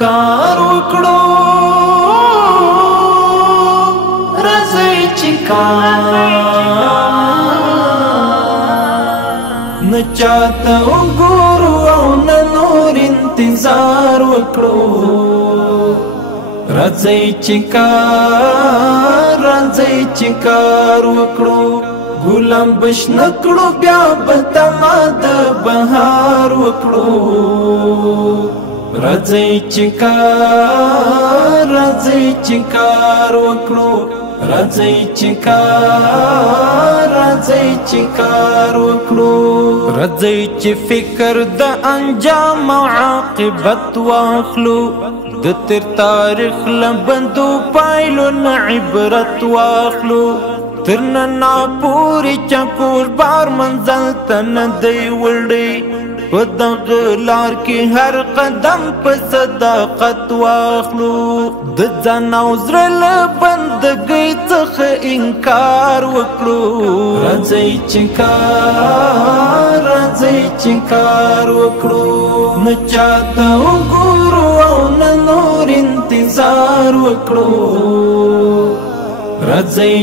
کار وکړو راځئ چې نه چاته وګورو او نه نور انتظار وکړو راځئ چې کار وکړو ګلان بشنه کړو بیا به تما د بهار وکړو راځئ چې کار وکړو راځئ چې کار وکړو راځئ چې فکر د انجام عاقبت واخلو د تیر تاریخ لبندو پایلو نه عبرت واخلو تر نن پورې چکور بار منزل ته نه دی وړی په دغه لار کې هر قدم په صداقت واخلو د ځان او زړه له بندګۍ څخه انکار وکړو راځئ چې کار وکړو نه چاته وګورو او نه نور انتظار وکړو راځئ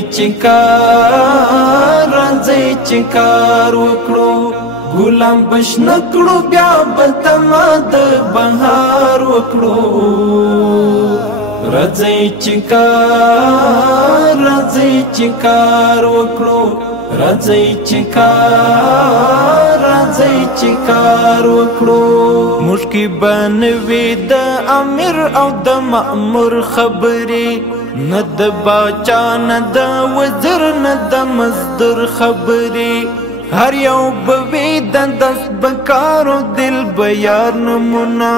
چې کار وکړو ګلان بشنه کړو بیا به تما د بهار وکړو راځئ چې کار وکړو راځئ چې کار وکړو موږ کې بنوي د امیر او د مأمور خبرې نه د باچا نه د وزیر نه د مزدور خبرې هر یو بوي د دست بکارو دل بیار نمونه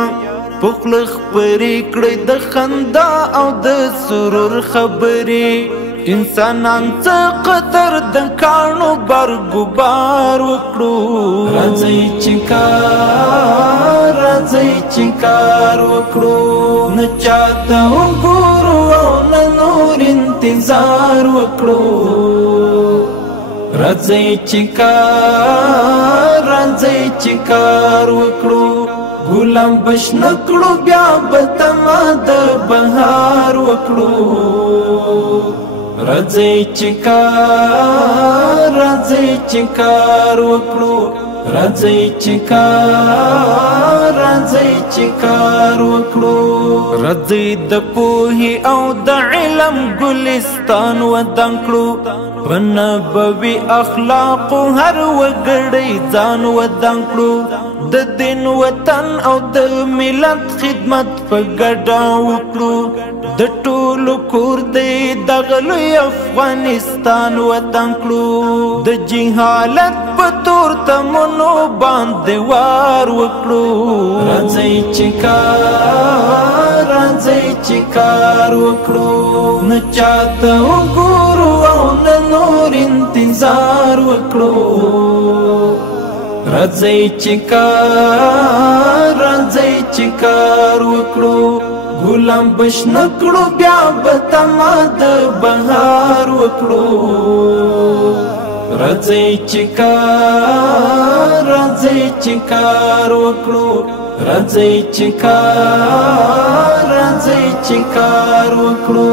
پخله خبرې کړئ د خندا او د سرور خبرې انسانان څه قدر د کاڼو برګوبار وکړو راځئ چې کار وکړو نه چاته وګورو او نه نور انتظار وکړو راځئ چې کار وکړو ګلان بشنه کړو بیا به تما د بهار وکړو راځئ چې کار وکړو راځئ چې کار وکړو راځئ د پوهې او د علم ګلستان ودان کړو په نبوي اخلاقو هر وګړی ځان ودان کړو د دین وطن او د ملت خدمت په ګډه وکړو د ټولو کور دی دغه لوی افغانستان ودان کړو د جهالت په تور تمنو باندې وار وکړو راځئ چې کار وکړو نه چاته وګورو او نه نور انتظار وکړو راځئ چې کار وکړو ګلان بشنه کړو بیا به تما د بهار وکړو راځئ چې کار وکړو راځئ چې کار وکړو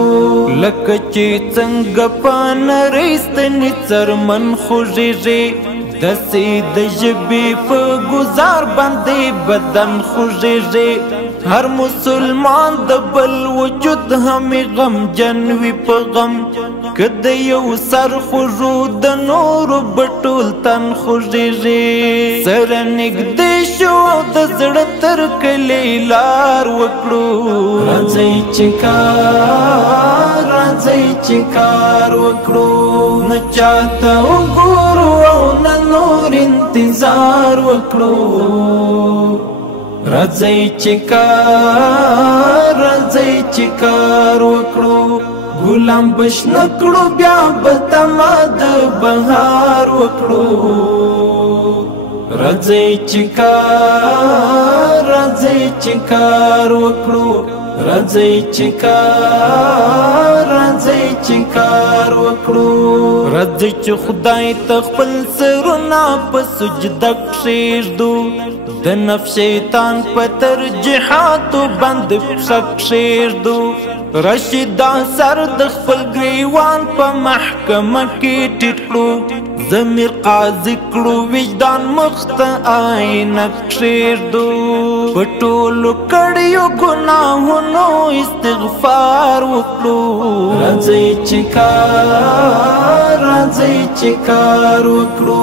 لکه چې څنګه په نړۍ ستنې څرمن خوږېږي داسې د ژبې په ګزار باندې بدن خوږېږي هر مسلمان د بل وجود همې غمجن وي په غم که د یو سر خوږو د نورو به ټول تن خوږېږي سره نږدې شو او د زړه تر کلي لار وکړو راځئ چې کار وکړو نه چاته وګورو او نه نور انتظار وکړو راځئ چې کار وکړو ګلان بشنه کړو بیا به تما د بهار وکړو راځئ چې کار وکړو راځئ چې کار وکړو راځئ چې خدای ته خپل سرونه په سجده کښېږدو د نفس شیطان په ترجیحاتو باندې پښه کښېږدو راشده سر د خپل ګریوان په محکمه کې ټیټ کړو ضمیر قاضي کړو وجدان مخ ته آینه کښېږدو په ټولو کړیو ګناهونو استغفار وکړو راځئ چې کار وکړو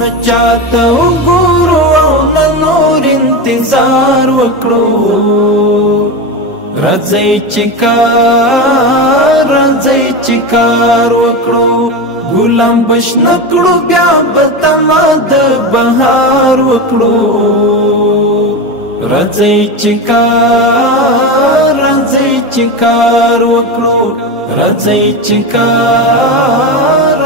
نه چاته وګورو او نه نور انتظار وکړو راځئ چې کار وکړو ګلان بشنه کړو بیا به تمه د بهار وکړو راځئ چې کار وکړو راځئ چې کار